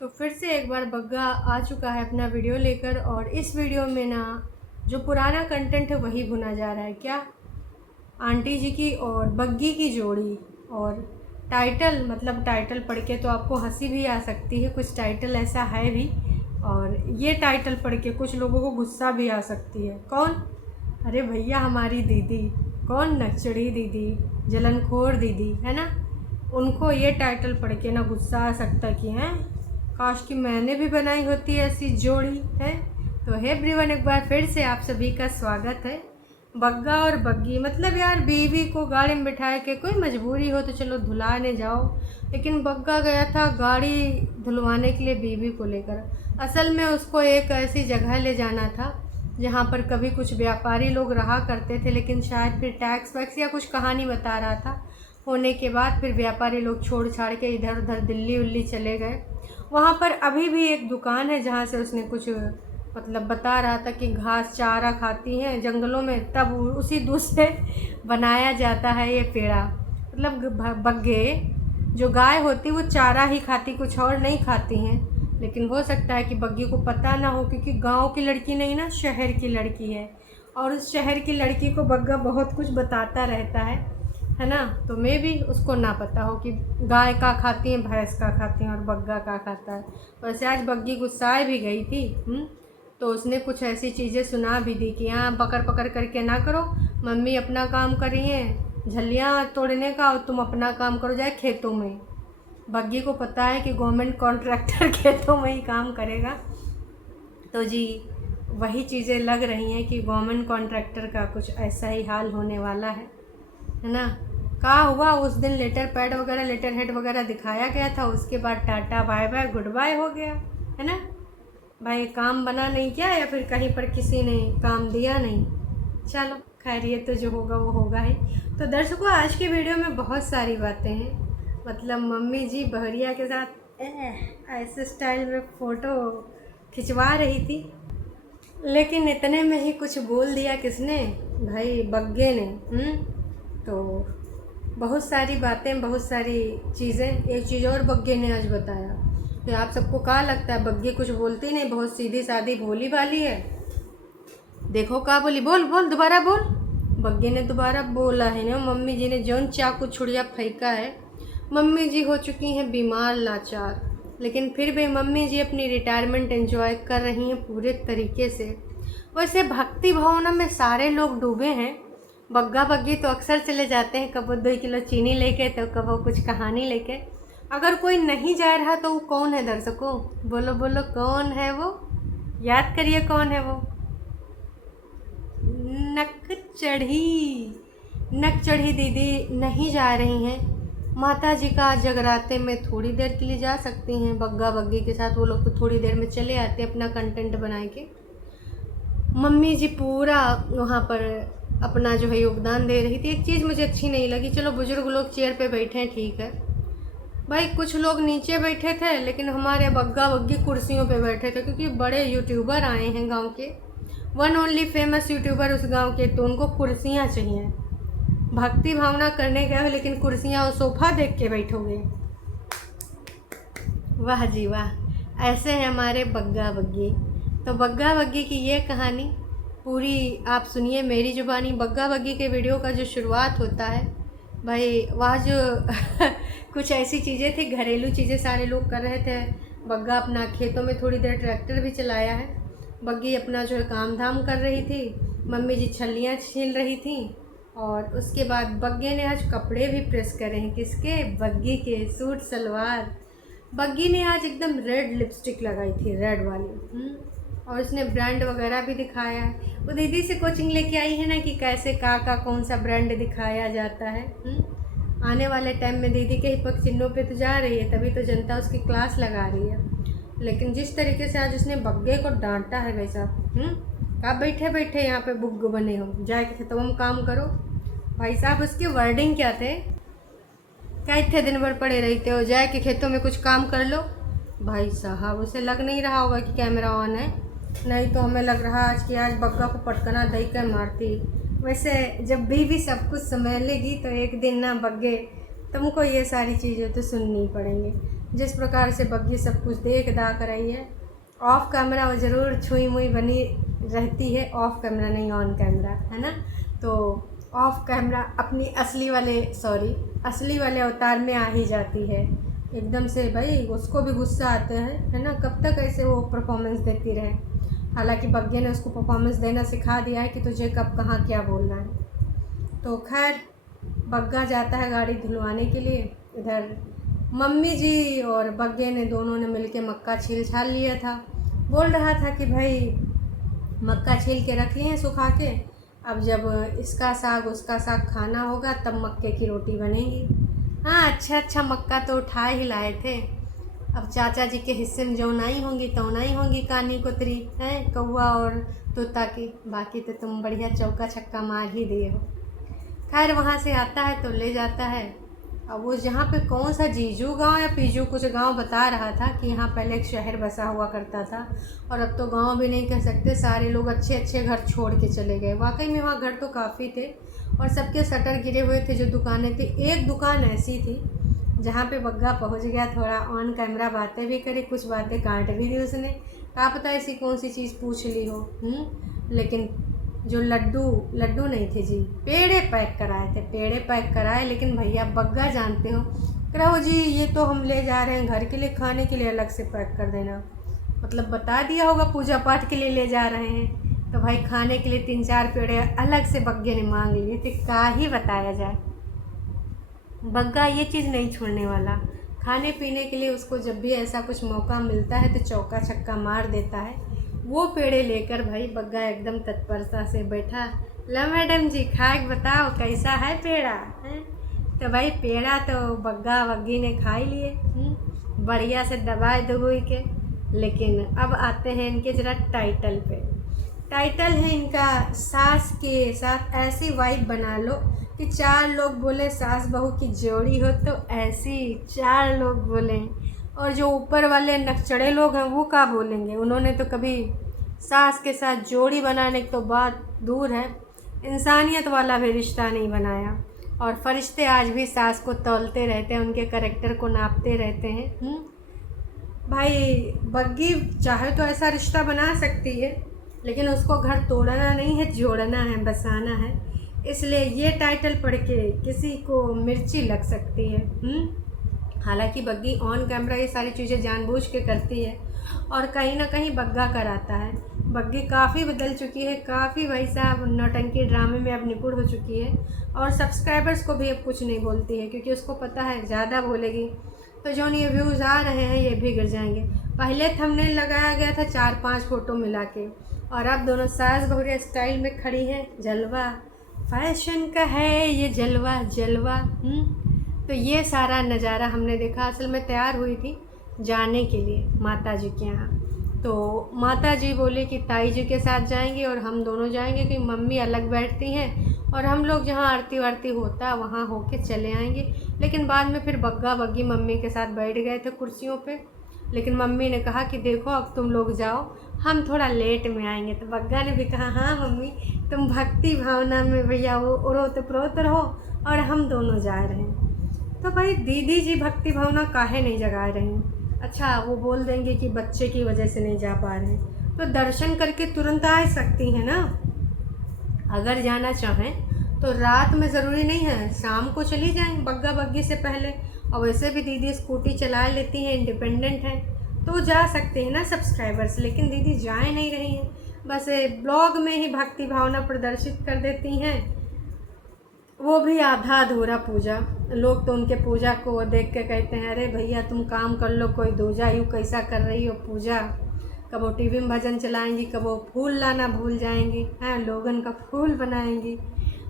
तो फिर से एक बार बग्गा आ चुका है अपना वीडियो लेकर। और इस वीडियो में ना जो पुराना कंटेंट है वही भुना जा रहा है। क्या आंटी जी की और बग्गी की जोड़ी। और टाइटल मतलब टाइटल पढ़ के तो आपको हंसी भी आ सकती है, कुछ टाइटल ऐसा है भी। और ये टाइटल पढ़ के कुछ लोगों को गुस्सा भी आ सकती है। कौन? अरे भैया हमारी दीदी। कौन? नक्चड़ी दीदी, जलनखोर दीदी, है ना। उनको ये टाइटल पढ़ के ना गुस्सा आ सकता कि हैं काश कि मैंने भी बनाई होती ऐसी जोड़ी है। तो हे एवरीवन, एक बार फिर से आप सभी का स्वागत है। बग्गा और बग्गी मतलब यार बीवी को गाड़ी में बिठाए के कोई मजबूरी हो तो चलो धुलाने जाओ, लेकिन बग्गा गया था गाड़ी धुलवाने के लिए बीवी को लेकर। असल में उसको एक ऐसी जगह ले जाना था जहाँ पर कभी कुछ व्यापारी लोग रहा करते थे, लेकिन शायद फिर टैक्स वैक्स या कुछ कहानी बता रहा था होने के बाद फिर व्यापारी लोग छोड़ छाड़ के इधर उधर दिल्ली उल्ली चले गए। वहाँ पर अभी भी एक दुकान है जहाँ से उसने कुछ मतलब बता रहा था कि घास चारा खाती हैं जंगलों में, तब उसी दूध से बनाया जाता है ये पेड़ा। मतलब बग्गे जो गाय होती वो चारा ही खाती, कुछ और नहीं खाती हैं। लेकिन हो सकता है कि बग्गी को पता ना हो, क्योंकि गांव की लड़की नहीं ना, शहर की लड़की है। और उस शहर की लड़की को बग्गा बहुत कुछ बताता रहता है ना। तो मैं भी उसको ना पता हो कि गाय का खाती हैं, भैंस का खाती हैं और बग्गा का खाता है। वैसे आज बग्गी गुस्साए भी गई थी। तो उसने कुछ ऐसी चीज़ें सुना भी दी कि हाँ पकड़ पकड़ करके ना करो, मम्मी अपना काम कर रही हैं झल्लियाँ तोड़ने का और तुम अपना काम करो जाए खेतों में। बग्गी को पता है कि गवर्नमेंट कॉन्ट्रैक्टर खेतों में ही काम करेगा। तो जी वही चीज़ें लग रही हैं कि गवर्नमेंट कॉन्ट्रैक्टर का कुछ ऐसा ही हाल होने वाला है ना। कहा हुआ उस दिन लेटर पैड वगैरह लेटर हेड वगैरह दिखाया गया था, उसके बाद tata bye bye goodbye हो गया है ना। भाई काम बना नहीं क्या, या फिर कहीं पर किसी ने काम दिया नहीं। चलो खैर ये तो जो होगा वो होगा ही। तो दर्शकों आज की वीडियो में बहुत सारी बातें हैं। मतलब मम्मी जी बहरिया के साथ ऐसे स्टाइल में फ़ोटो खिंचवा रही थी, लेकिन इतने में ही कुछ बोल दिया किसने? भाई बग्गे ने। तो बहुत सारी बातें, बहुत सारी चीज़ें। एक चीज़ और बग्गे ने आज बताया कि आप सबको क्या लगता है बग्गी कुछ बोलती नहीं, बहुत सीधी सादी भोली भाली है। देखो क्या बोली, बोल बोल दोबारा बोल। बग्गे ने दोबारा बोला है ना, मम्मी जी ने जौन चाकू छुड़िया फेंका है। मम्मी जी हो चुकी हैं बीमार लाचार, लेकिन फिर भी मम्मी जी अपनी रिटायरमेंट एंजॉय कर रही हैं पूरे तरीके से। वैसे भक्ति भावना में सारे लोग डूबे हैं। बग्गा बग्गी तो अक्सर चले जाते हैं, कब 2 किलो चीनी लेके तो कब कुछ कहानी लेके। अगर कोई नहीं जा रहा तो वो कौन है दर्शकों? बोलो बोलो कौन है वो? याद करिए कौन है वो? नक चढ़ी दीदी नहीं जा रही हैं। माता जी का जगराते में थोड़ी देर के लिए जा सकती हैं बग्गा बग्गी के साथ, वो लोग तो थोड़ी देर में चले आते हैं अपना कंटेंट बना के। मम्मी जी पूरा वहाँ पर अपना जो है योगदान दे रही थी। एक चीज़ मुझे अच्छी नहीं लगी, चलो बुजुर्ग लोग चेयर पे बैठे हैं ठीक है भाई, कुछ लोग नीचे बैठे थे लेकिन हमारे बग्गा बग्गी कुर्सियों पे बैठे थे, क्योंकि बड़े यूट्यूबर आए हैं गांव के, वन ओनली फेमस यूट्यूबर उस गांव के, तो उनको कुर्सियाँ चाहिए। भक्ति भावना करने गए हो लेकिन कुर्सियाँ और सोफ़ा देख के बैठोगे। वाह जी वाह, ऐसे हैं हमारे बग्गा बग्गी। तो बग्गा बग्गी की ये कहानी पूरी आप सुनिए मेरी ज़ुबानी। बग्गा बग्गी के वीडियो का जो शुरुआत होता है भाई, वहाँ जो कुछ ऐसी चीज़ें थी, घरेलू चीज़ें सारे लोग कर रहे थे। बग्गा अपना खेतों में थोड़ी देर ट्रैक्टर भी चलाया है, बग्गी अपना जो है काम धाम कर रही थी, मम्मी जी छल्लियाँ छील रही थी। और उसके बाद बग्गे ने आज कपड़े भी प्रेस करे हैं, किसके? बग्गी के, सूट सलवार। बग्गी ने आज एकदम रेड लिपस्टिक लगाई थी, रेड वाली। और उसने ब्रांड वगैरह भी दिखाया है। वो दीदी से कोचिंग लेके आई है ना कि कैसे का कौन सा ब्रांड दिखाया जाता है। आने वाले टाइम में दीदी के ही पग चिन्हों पे तो जा रही है, तभी तो जनता उसकी क्लास लगा रही है। लेकिन जिस तरीके से आज उसने बग्गे को डांटा है भाई साहब, आप बैठे बैठे यहाँ पे बुग्ग बने हो, जाके तमाम काम करो। भाई साहब उसके वर्डिंग क्या थे? क्या इतने दिन भर पड़े रहते हो, जाए कि खेतों में कुछ काम कर लो। भाई साहब उसे लग नहीं रहा होगा कि कैमरा ऑन है, नहीं तो हमें लग रहा आज कि आज बग्गा को पटकना दे कर मारती। वैसे जब बीवी सब कुछ संभालेगी तो एक दिन ना बग्गे तुमको ये सारी चीज़ें तो सुननी पड़ेंगी। जिस प्रकार से बग्गी सब कुछ देख दाख रही है। ऑफ कैमरा वो ज़रूर छुई मुई बनी रहती है, ऑफ कैमरा नहीं ऑन कैमरा, है ना। तो ऑफ कैमरा अपनी असली वाले अवतार में आ ही जाती है एकदम से। भाई उसको भी गुस्सा आते हैं, है ना, कब तक ऐसे वो परफॉर्मेंस देती रहे। हालांकि बग्गे ने उसको परफॉर्मेंस देना सिखा दिया है कि तुझे कब कहाँ क्या बोलना है। तो खैर बग्गा जाता है गाड़ी धुलवाने के लिए। इधर मम्मी जी और बग्गे ने दोनों ने मिलके मक्का छील छाल लिया था। बोल रहा था कि भाई मक्का छील के रख लिए हैं सुखा के, अब जब इसका साग उसका साग खाना होगा तब मक्के की रोटी बनेगी। हाँ अच्छा मक्का तो उठा ही लाए थे, अब चाचा जी के हिस्से में जो नहीं होंगी तो नहीं होंगी कानी कुतरी हैं कौवा और तोता की, बाकी तो तुम बढ़िया चौका छक्का मार ही दिए हो। खैर वहाँ से आता है तो ले जाता है। अब वो जहाँ पे कौन सा जीजू गांव या पीजू कुछ गांव बता रहा था कि यहाँ पहले एक शहर बसा हुआ करता था और अब तो गांव भी नहीं कह सकते, सारे लोग अच्छे अच्छे घर छोड़ के चले गए। वाकई में वहाँ घर तो काफ़ी थे और सबके शटर गिरे हुए थे, जो दुकानें थी। एक दुकान ऐसी थी जहाँ पे बग्गा पहुँच गया, थोड़ा ऑन कैमरा बातें भी करी, कुछ बातें काट भी दी उसने, क्या पता ऐसी कौन सी चीज़ पूछ ली हो। लेकिन जो लड्डू नहीं थे जी, पेड़े पैक कराए। लेकिन भैया बग्गा जानते हो, कह रहा हो जी ये तो हम ले जा रहे हैं घर के लिए, खाने के लिए अलग से पैक कर देना। मतलब बता दिया होगा पूजा पाठ के लिए ले जा रहे हैं, तो भाई खाने के लिए 3-4 पेड़े अलग से बग्गे ने मांग लिए थे। क्या ही बताया जाए, बग्गा ये चीज़ नहीं छोड़ने वाला। खाने पीने के लिए उसको जब भी ऐसा कुछ मौका मिलता है तो चौका छक्का मार देता है। वो पेड़े लेकर भाई बग्गा एकदम तत्परता से बैठा, ला मैडम जी खा के बताओ कैसा है पेड़ा है। तो भाई पेड़ा तो बग्गा बग्गी ने खा ही लिए बढ़िया से दबाए दबोई के। लेकिन अब आते हैं इनके ज़रा टाइटल पे। टाइटल है इनका सास के साथ ऐसी वाइफ बना लो कि 4 लोग बोले सास बहू की जोड़ी हो, तो ऐसी 4 लोग बोलें। और जो ऊपर वाले नकचड़े लोग हैं वो क्या बोलेंगे, उन्होंने तो कभी सास के साथ जोड़ी बनाने की तो बात दूर है, इंसानियत वाला भी रिश्ता नहीं बनाया। और फरिश्ते आज भी सास को तौलते रहते हैं, उनके करैक्टर को नापते रहते हैं। भाई बग्गी चाहे तो ऐसा रिश्ता बना सकती है, लेकिन उसको घर तोड़ना नहीं है, जोड़ना है, बसाना है। इसलिए ये टाइटल पढ़ के किसी को मिर्ची लग सकती है। हालांकि बग्गी ऑन कैमरा ये सारी चीज़ें जानबूझ के करती है और कहीं ना कहीं बग्गा कराता है। बग्गी काफ़ी बदल चुकी है, काफ़ी भाई साहब नौटंकी ड्रामे में अब निपुण हो चुकी है और सब्सक्राइबर्स को भी अब कुछ नहीं बोलती है, क्योंकि उसको पता है ज़्यादा बोलेगी तो जो ये व्यूज़ आ रहे हैं ये भी गिर जाएंगे। पहले थंबनेल लगाया गया था 4-5 फ़ोटो मिला के, और अब दोनों सास बहुरिया स्टाइल में खड़ी हैं। जलवा फैशन का है ये जलवा। तो ये सारा नज़ारा हमने देखा। असल में तैयार हुई थी जाने के लिए माता जी के यहाँ, तो माता जी बोली कि ताई जी के साथ जाएंगे और हम दोनों जाएंगे, कि मम्मी अलग बैठती हैं और हम लोग जहाँ आरती वारती होता वहाँ होके चले आएंगे। लेकिन बाद में फिर बग्गा बग्गी मम्मी के साथ बैठ गए थे कुर्सियों पे, लेकिन मम्मी ने कहा कि देखो अब तुम लोग जाओ, हम थोड़ा लेट में आएंगे। तो बग्गा ने भी कहा हाँ मम्मी तुम भक्ति भावना में भैया वो उड़ोत प्रोत रहो और हम दोनों जा रहे हैं। तो भाई दीदी जी भक्ति भावना काहे नहीं जगा रही। अच्छा वो बोल देंगे कि बच्चे की वजह से नहीं जा पा रहे हैं, तो दर्शन करके तुरंत आ सकती हैं ना। अगर जाना चाहें तो रात में ज़रूरी नहीं है, शाम को चली जाएं बग्गा बग्गी से पहले। और वैसे भी दीदी स्कूटी चला लेती हैं, इंडिपेंडेंट हैं, तो जा सकते हैं ना सब्सक्राइबर्स। लेकिन दीदी जा नहीं रही हैं, बस ब्लॉग में ही भक्ति भावना प्रदर्शित कर देती हैं, वो भी आधा अधूरा पूजा। लोग तो उनके पूजा को देख के कहते हैं अरे भैया तुम काम कर लो, कोई दूजा यूँ कैसा कर रही हो पूजा। कब वो टीवी में भजन चलाएंगी, कब वो फूल लाना भूल जाएंगी, हैं लोगन का फूल बनाएंगी।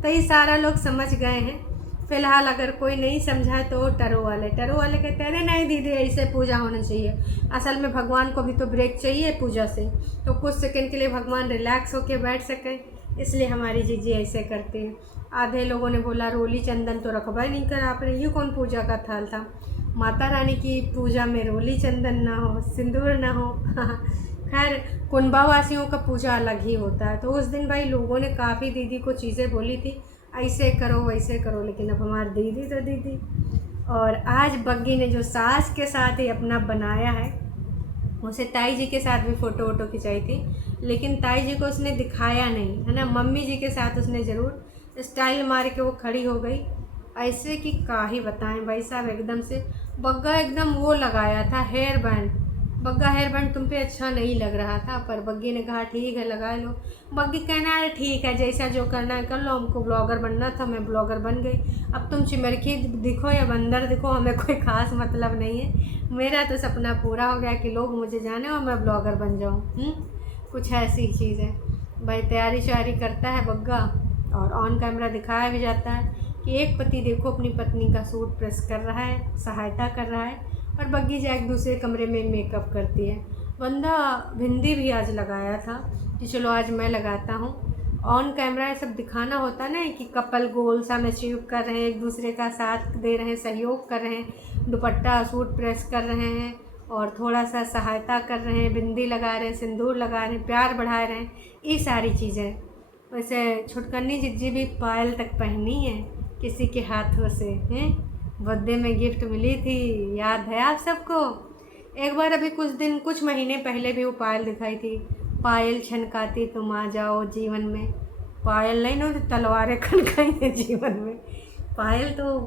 तो ये सारा लोग समझ गए हैं। फ़िलहाल अगर कोई नहीं समझा है तो टरो वाले कहते हैं अरे नहीं दीदी ऐसे पूजा होना चाहिए। असल में भगवान को भी तो ब्रेक चाहिए पूजा से, तो कुछ सेकंड के लिए भगवान रिलैक्स होके बैठ सकें, इसलिए हमारी जीजी ऐसे करती है। आधे लोगों ने बोला रोली चंदन तो रखवा ही नहीं करा आपने, ये कौन पूजा का थाल था। माता रानी की पूजा में रोली चंदन ना हो, सिंदूर ना हो। खैर कुंभावासियों का पूजा अलग ही होता है। तो उस दिन भाई लोगों ने काफ़ी दीदी को चीज़ें बोली थी, ऐसे करो वैसे करो, लेकिन अब हमारी दीदी तो दीदी। और आज बग्गी ने जो सास के साथ ही अपना बनाया है, उसे ताई जी के साथ भी फ़ोटो वोटो खिंचाई थी, लेकिन ताई जी को उसने दिखाया नहीं, है ना। मम्मी जी के साथ उसने ज़रूर स्टाइल मार के वो खड़ी हो गई ऐसे कि का ही बताएं भाई साहब। एकदम से बग्गा एकदम वो लगाया था hair band. Bagga hair band तुम पे अच्छा नहीं लग रहा था, पर बग्गी ने कहा ठीक है लगा लो। बग्गी कहना है ठीक है, जैसा जो करना है कर लो, हमको ब्लॉगर बनना था, मैं ब्लॉगर बन गई। अब तुम चिमरखी दिखो या बंदर दिखो, हमें कोई ख़ास मतलब नहीं है। मेरा तो सपना पूरा हो गया कि लोग मुझे जाने और मैं ब्लॉगर बन जाऊँ। कुछ ऐसी चीज़ है भाई। तैयारी श्यारी करता है बग्गा और ऑन कैमरा दिखाया भी जाता है कि एक पति देखो अपनी पत्नी का सूट प्रेस कर रहा है, सहायता कर रहा है, और बग्गी जा एक दूसरे कमरे में मेकअप करती है। बंदा बिंदी भी आज लगाया था कि चलो आज मैं लगाता हूँ। ऑन कैमरा ये सब दिखाना होता ना कि कपल गोल सा में अचीव कर रहे हैं, एक दूसरे का साथ दे रहे हैं, सहयोग कर रहे हैं, दुपट्टा सूट प्रेस कर रहे हैं और थोड़ा सा सहायता कर रहे हैं, बिंदी लगा रहे हैं, सिंदूर लगा रहे हैं, प्यार बढ़ा रहे हैं, ये सारी चीज़ें। वैसे छुटकन्नी जिज्जी भी पायल तक पहनी है किसी के हाथों से, हैं। बर्थडे में गिफ्ट मिली थी, याद है आप सबको। एक बार अभी कुछ महीने पहले भी वो पायल दिखाई थी, पायल छनकाती तुम आ जाओ जीवन में। पायल नहीं ना, तलवारें खनकाई हैं जीवन में। पायल तो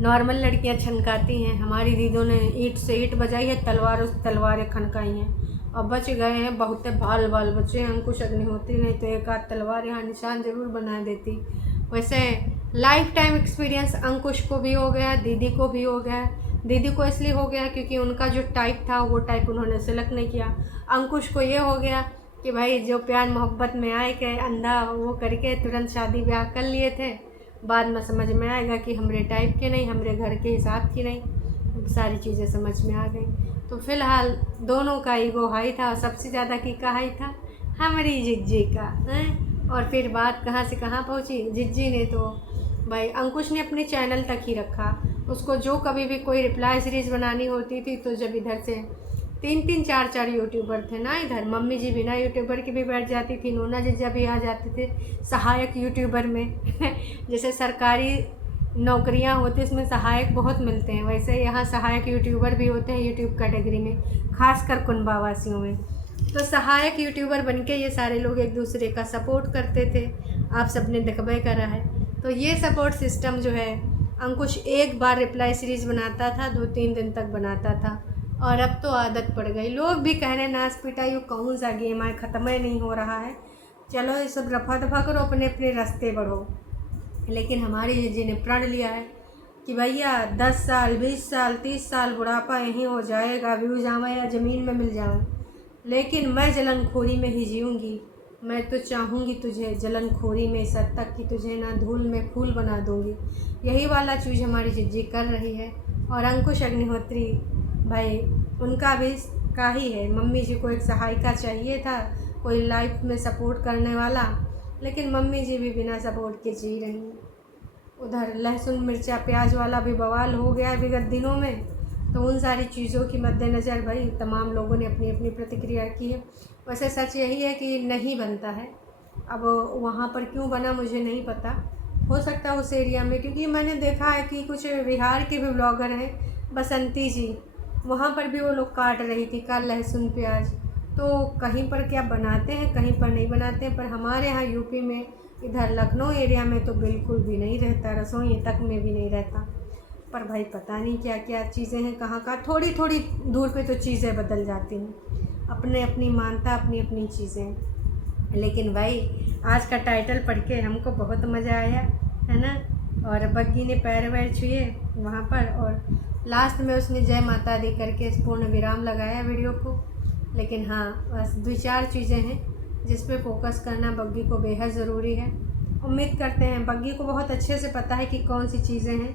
नॉर्मल लड़कियां छनकाती हैं, हमारी दीदों ने ईंट से ईंट बजाई है, तलवारें खनकाई हैं। और बच गए हैं बहुत बाल बाल बचे हैं। अंकुश अग्निहोत्री नहीं तो एक आध तलवार यहाँ निशान ज़रूर बना देती। वैसे लाइफ टाइम एक्सपीरियंस अंकुश को भी हो गया, दीदी को भी हो गया। दीदी को इसलिए हो गया क्योंकि उनका जो टाइप था वो टाइप उन्होंने सेलेक्ट नहीं किया। अंकुश को ये हो गया कि भाई जो प्यार मोहब्बत में आए के अंधा वो करके तुरंत शादी ब्याह कर लिए थे, बाद में समझ में आएगा कि हमरे टाइप के नहीं, हमरे घर के हिसाब की नहीं, सारी चीज़ें समझ में आ गई। तो फ़िलहाल दोनों का ईगो हाई था और सबसे ज़्यादा किसका हाई था? हमारी जिज्जी का, हैं। और फिर बात कहाँ से कहाँ पहुँची, जिज्जी ने तो भाई अंकुश ने अपने चैनल तक ही रखा। उसको जो कभी भी कोई रिप्लाई सीरीज़ बनानी होती थी तो जब इधर से 3-3 4-4 यूट्यूबर थे ना, इधर मम्मी जी बिना यूट्यूबर की भी बैठ जाती थी, नोना जीजा भी आ जाते थे सहायक यूट्यूबर में जैसे सरकारी नौकरियां होती इसमें सहायक बहुत मिलते हैं, वैसे यहाँ सहायक यूट्यूबर भी होते हैं यूट्यूब कैटेगरी में, खासकर कुंभावासियों में। तो सहायक यूट्यूबर बनके ये सारे लोग एक दूसरे का सपोर्ट करते थे, आप सबने देखबे करा है। तो ये सपोर्ट सिस्टम जो है, अंकुश एक बार रिप्लाई सीरीज़ बनाता था, 2-3 दिन तक बनाता था, और अब तो आदत पड़ गई। लोग भी कह रहे हैं नाच पिटाई कौन सा गेम है, ख़त्म ही नहीं हो रहा है, चलो ये सब रफा दफा करो, अपने अपने रास्ते बढ़ो। लेकिन हमारी जिज्जी ने प्रण लिया है कि भैया 10 साल 20 साल 30 साल बुढ़ापा यहीं हो जाएगा, व्यूज आवे या ज़मीन में मिल जाए, लेकिन मैं जलनखोरी में ही जीऊँगी। मैं तो चाहूँगी तुझे जलनखोरी में इस हद तक कि तुझे ना धूल में फूल बना दूँगी। यही वाला चीज़ हमारी जिज्जी कर रही है। और अंकुश अग्निहोत्री भाई उनका भी का ही है, मम्मी जी को एक सहायिका चाहिए था, कोई लाइफ में सपोर्ट करने वाला, लेकिन मम्मी जी भी बिना सपोर्ट के जी रही हैं। उधर लहसुन मिर्चा प्याज वाला भी बवाल हो गया है विगत दिनों में। तो उन सारी चीज़ों की मद्देनज़र भाई तमाम लोगों ने अपनी अपनी प्रतिक्रिया की है। वैसे सच यही है कि नहीं बनता है, अब वहाँ पर क्यों बना मुझे नहीं पता, हो सकता है उस एरिया में, क्योंकि मैंने देखा है कि कुछ बिहार के भी ब्लॉगर हैं, बसंती जी, वहाँ पर भी वो लोग काट रही थी का लहसुन प्याज। तो कहीं पर क्या बनाते हैं, कहीं पर नहीं बनाते हैं, पर हमारे यहाँ यूपी में इधर लखनऊ एरिया में तो बिल्कुल भी नहीं रहता, रसोई तक में भी नहीं रहता। पर भाई पता नहीं क्या क्या चीज़ें हैं, कहाँ का थोड़ी थोड़ी दूर पे तो चीज़ें बदल जाती हैं, अपने अपनी मानता अपनी अपनी चीज़ें। लेकिन भाई आज का टाइटल पढ़ के हमको बहुत मज़ा आया, है ना। और बग्गी ने पैर वैर छुए वहाँ पर, और लास्ट में उसने जय माता दी करके पूर्ण विराम लगाया वीडियो को। लेकिन हाँ, बस 2-4 चीज़ें हैं जिस पे फोकस करना बग्गी को बेहद ज़रूरी है। उम्मीद करते हैं बग्गी को बहुत अच्छे से पता है कि कौन सी चीज़ें हैं,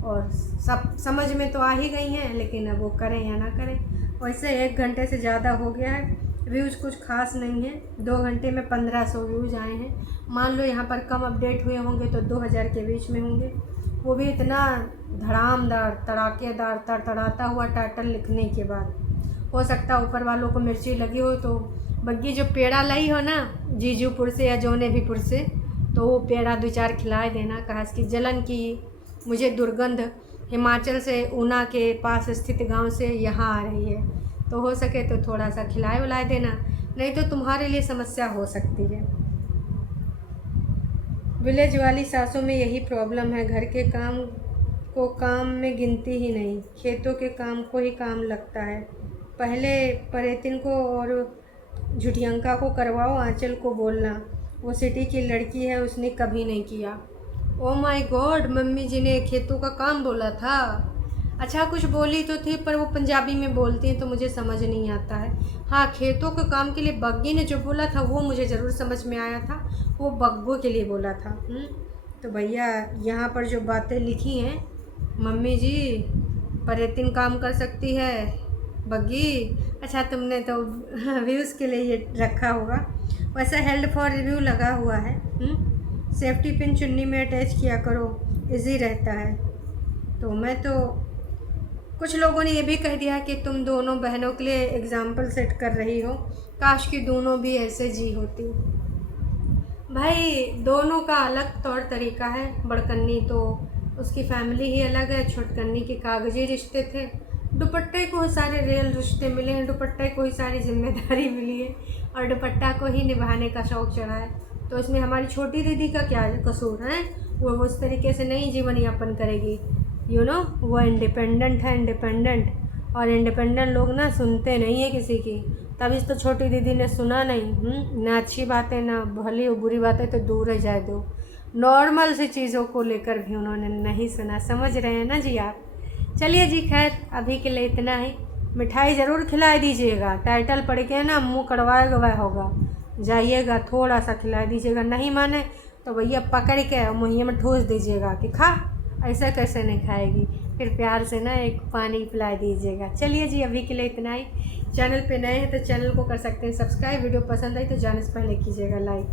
और सब समझ में तो आ ही गई हैं, लेकिन अब वो करें या ना करें। वैसे 1 घंटे से ज़्यादा हो गया है, व्यूज़ कुछ खास नहीं है, 2 घंटे में 1500 व्यूज़ आए हैं। मान लो यहाँ पर कम अपडेट हुए होंगे तो 2000 के बीच में होंगे, वो भी इतना धड़ामदार तड़ाकेदार तड़तड़ाता हुआ टाइटल लिखने के बाद। हो सकता ऊपर वालों को मिर्ची लगी हो, तो बग्गी जो पेड़ा लाई हो ना जीजूपुर से या जौनेभीपुर से, तो वो पेड़ा 2-4 खिलाए देना, कहा कि जलन की मुझे दुर्गंध हिमाचल से ऊना के पास स्थित गांव से यहाँ आ रही है, तो हो सके तो थोड़ा सा खिलाए उलाए देना, नहीं तो तुम्हारे लिए समस्या हो सकती है। विलेज वाली सासों में यही प्रॉब्लम है, घर के काम को काम में गिनती ही नहीं, खेतों के काम को ही काम लगता है। पहले परेतिन को और झुटियंका को करवाओ, आंचल को बोलना, वो सिटी की लड़की है, उसने कभी नहीं किया। ओ माय गॉड, मम्मी जी ने खेतों का काम बोला था। अच्छा, कुछ बोली तो थी पर वो पंजाबी में बोलती हैं तो मुझे समझ नहीं आता है। हाँ, खेतों के काम के लिए बग्गी ने जो बोला था वो मुझे ज़रूर समझ में आया था, वो बग्गों के लिए बोला था। तो भैया यहाँ पर जो बातें लिखी हैं, मम्मी जी परेतिन काम कर सकती है, बग्गी, अच्छा तुमने तो व्यूज़ के लिए ये रखा होगा। वैसा हेल्ड फॉर रिव्यू लगा हुआ है। सेफ्टी पिन चुन्नी में अटैच किया करो, इजी रहता है। तो मैं तो कुछ लोगों ने ये भी कह दिया कि तुम दोनों बहनों के लिए एग्ज़ाम्पल सेट कर रही हो, काश कि दोनों भी ऐसे जी होती। भाई दोनों का अलग तौर तरीका है। बड़कन्नी तो उसकी फैमिली ही अलग है, छोटकन्नी के कागजी रिश्ते थे, दुपट्टे को ही सारे रियल रिश्ते मिले हैं, दुपट्टे को ही सारी जिम्मेदारी मिली है और दुपट्टा को ही निभाने का शौक़ चढ़ा है। तो इसमें हमारी छोटी दीदी का क्या कसूर है? वो उस तरीके से नहीं जीवन यापन करेगी, वो इंडिपेंडेंट है, इंडिपेंडेंट। और इंडिपेंडेंट लोग ना सुनते नहीं है किसी की, तभी तो छोटी दीदी ने सुना नहीं। ना अच्छी बातें ना भली और बुरी बातें तो दूर ही जाए दो, नॉर्मल सी चीज़ों को लेकर भी उन्होंने नहीं सुना। समझ रहे हैं ना जी आप? चलिए जी, खैर अभी के लिए इतना ही। मिठाई ज़रूर खिला दीजिएगा, टाइटल पढ़ के ना मुँह कड़वाया गवा होगा, जाइएगा थोड़ा सा खिला दीजिएगा, नहीं माने तो भैया पकड़ के मुँह में ठूस दीजिएगा कि खा। ऐसा कैसे नहीं खाएगी, फिर प्यार से ना एक पानी पिला दीजिएगा। चलिए जी, अभी के लिए इतना ही। चैनल पे नए हैं तो चैनल को कर सकते हैं सब्सक्राइब, वीडियो पसंद आई तो जाने से पहले कीजिएगा लाइक।